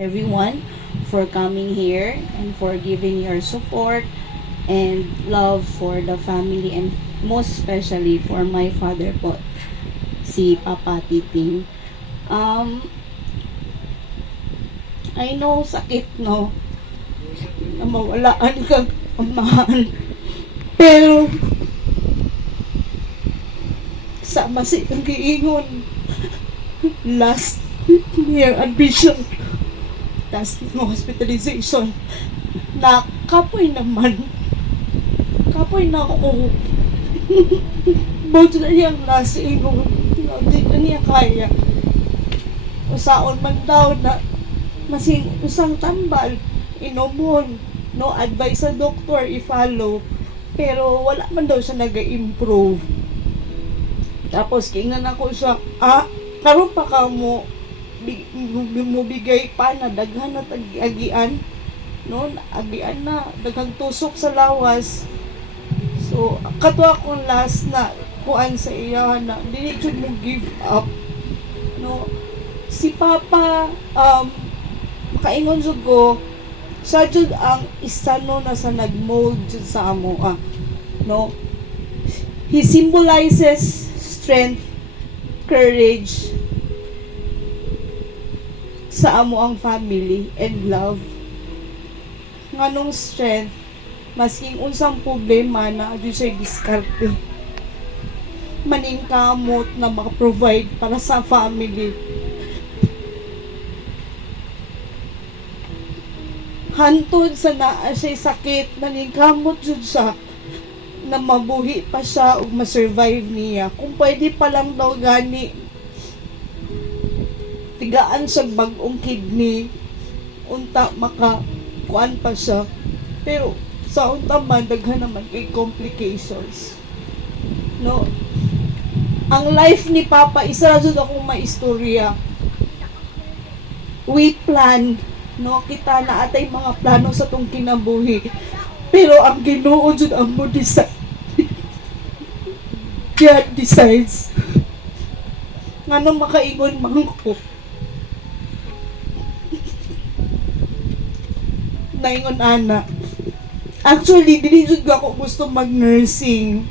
everyone for coming here and for giving your support and love for the family and most especially for my father po, si Papa Titing. Um, I know sakit no, na mawalaan kang amahan. Pero sa masig ang giingon last year admission tas no hospitalization na kapoy na ako Both na niyang last ingon di na niya kaya usaon man daw na masing usang tambal inomon no advice sa doktor i-follow pero wala man daw siya nag-improve. Tapos kingnan ako siya, karon pa ka mo mo bigay pa na daghan na agian no agian na daghang tusok sa lawas. So kato akong last na kuan sa iya na dili jud mo give up no si Papa makaingon jud ko siya jud ang isa no na sa nagmold jud sa amo no he symbolizes strength, courage sa amo ang family and love. Nganong strength, masking unsang problema na adyo siya diskarte. Maningkamot na maka-provide para sa family. Hantod sa naa siya sakit, maningkamot jud siya na mabuhi pa siya ug ma-survive niya. Kung pwede pa lang daw gani tigaan sa bag-ong kidney unta maka kuan pa siya. Pero sa unta man daghan naman kay complications. No. Ang life ni Papa isa jud akong maistorya. We plan no kita na atay mga plano sa tong kinabuhi. Pero ang Ginoo jud ang mo decide. God decides. Ngano makaingon man ko. Naingon ana. Actually, dili jud ako gusto mag-nursing.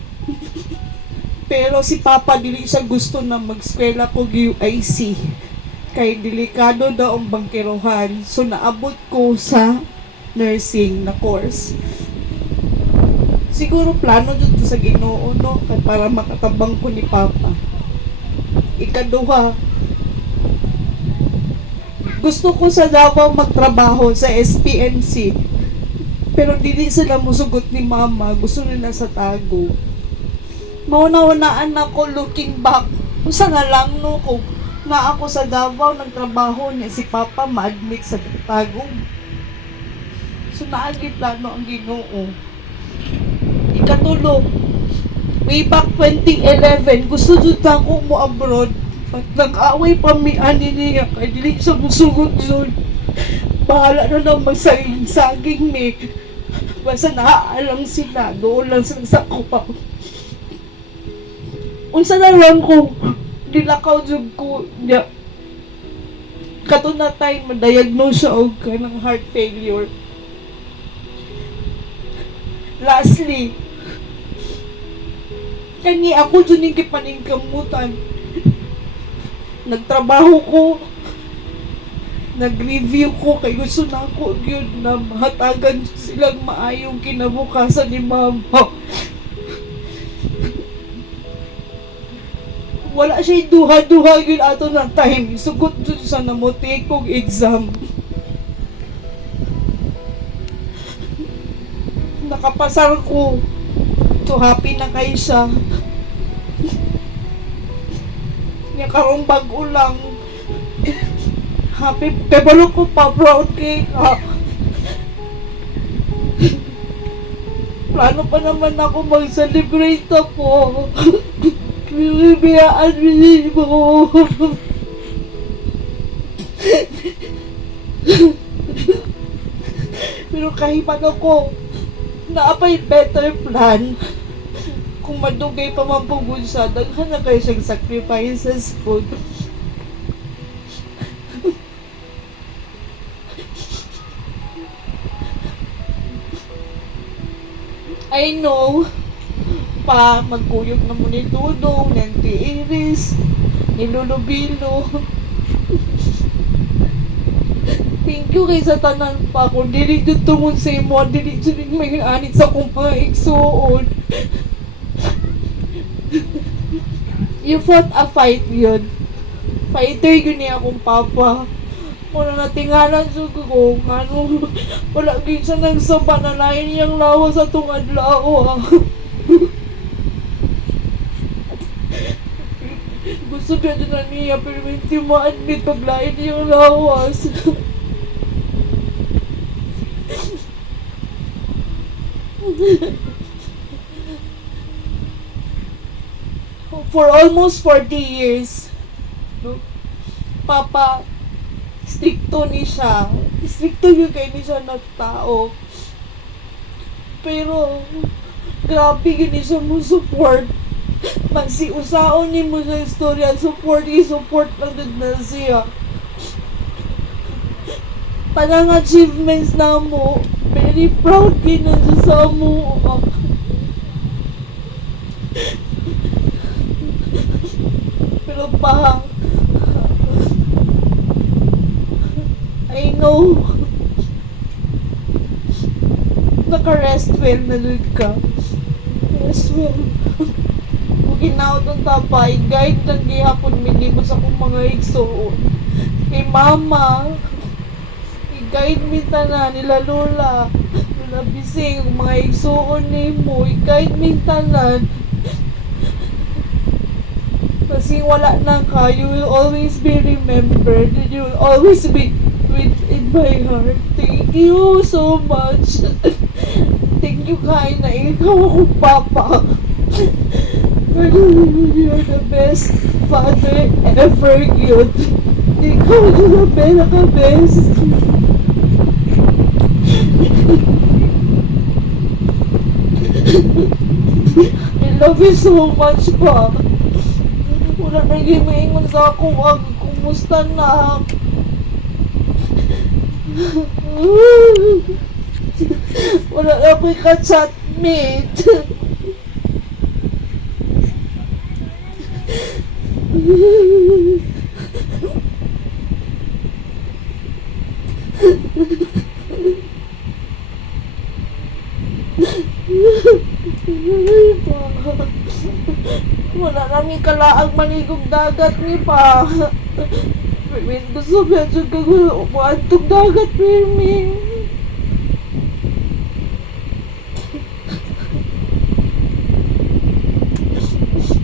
Pero si Papa dili siya gusto na mag-eskwela ko UIC. Kay delikado daw ang bangkerohan. So naabot ko sa nursing na course. Siguro plano jud to sa Ginoo no kay para makatabang ko ni Papa. Ikaduha, gusto ko sa Davao magtrabaho sa SPNC. Pero dili sila musugot ni Mama, gusto nila sa Tago. Mauna-unaan ako looking back. Usa na lang no kung na ako sa Davao nagtrabaho niya si Papa ma-admit sa Tago. So naagi plano ang Ginoo. Ikatulog, way back 2011, gusto jud ako mo abroad. At nag-away pa mi ani niya kay dili sa musugot jud. Bahala na lang magsaging mi. Basta naaalang sila, doon lang sila sa kupa. Unsa na lang ko, dilakaw jud ko niya. Kato na time, ma-diagnose siya og kanang heart failure. Lastly, kani ako dyan yung kipaningkamutan. Nagtrabaho ko, nag-review ko, kay gusto na ako yun na mahatagan silang maayong kinabukasan ni Mama. Wala siya duha-duha yun ato ng time. Sugot dyan sa namuti kong exam. Nakapasar ko. So happy na kayo siya. Niya karong bago lang. Happy. Kaya balo ko pa proud kay ka. Plano pa naman ako mag-celebrate ako. Bibiyaan mo. Pero kahit pa ako naapay better plan kung madugay pa man pugod siya daghan na kayo siyang sacrifices po I know, pa, magkuyog na mo ni Dudong, ng Iris, ni Lulubilo. Thank you kay sa tanan pa. Kung dili dito tungod sa imo, dili dito may anit sa kong mga igsuon. You fought a fight yun. Fighter yun niya akong papa. Muna natingalan sa ko, ano, wala gid sa nagsaba na lain niyang lawa sa tungad lao. Gusto niya dyan na niya, pero hindi ma-admit pag lain niyang lawas. For almost 40 years, no? Papa, stricto ni siya. Stricto yun kay ni siya na tao. Pero, grabe yun ni siya mo support. Magsiusaon ni mo sa istorya, support lang din na siya. Tanang achievements na mo, very proud yun na siya sa mo. Pero pa, I know, naka-rest well na dun ka. Rest well. Kung ginaot ang tapay, guide lang gihapon minimos akong mga igsoon. Kay mama, i-guide mi tanan, nila lola, lola bising, mga igsoon ni mo, i-guide mi tanan. Kasi wala na ka, you will always be remembered, and you will always be in my heart. Thank you so much. Thank you kay na ikaw akong papa. You're the best father ever, yun. Ikaw yung pinaka-best. I love you so much, pa. Wala nang gimingon sa ako, kumusta na? Wala na ako'y ka-chatmate. Wala namin kalaang manigog dagat ni pa. Permin, gusto medyo kagulo umaantog dagat, Permin.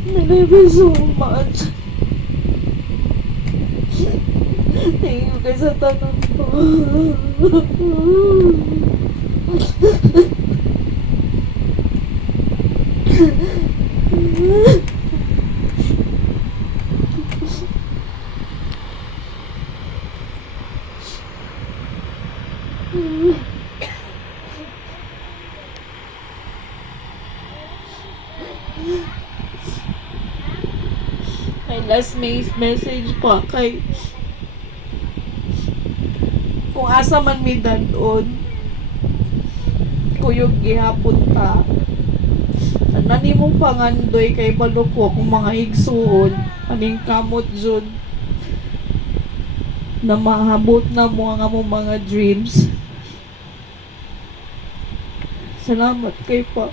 I love you so much. Thank you kay sa tanong ko. My last message pa kay kung asa man mi dadon kuyog gihapon ta tanan nimong pangandoy kay balo ko kung mga igsuon aning kamot jud na mahabot na mo nga mo mga dreams. Salamat kay pa.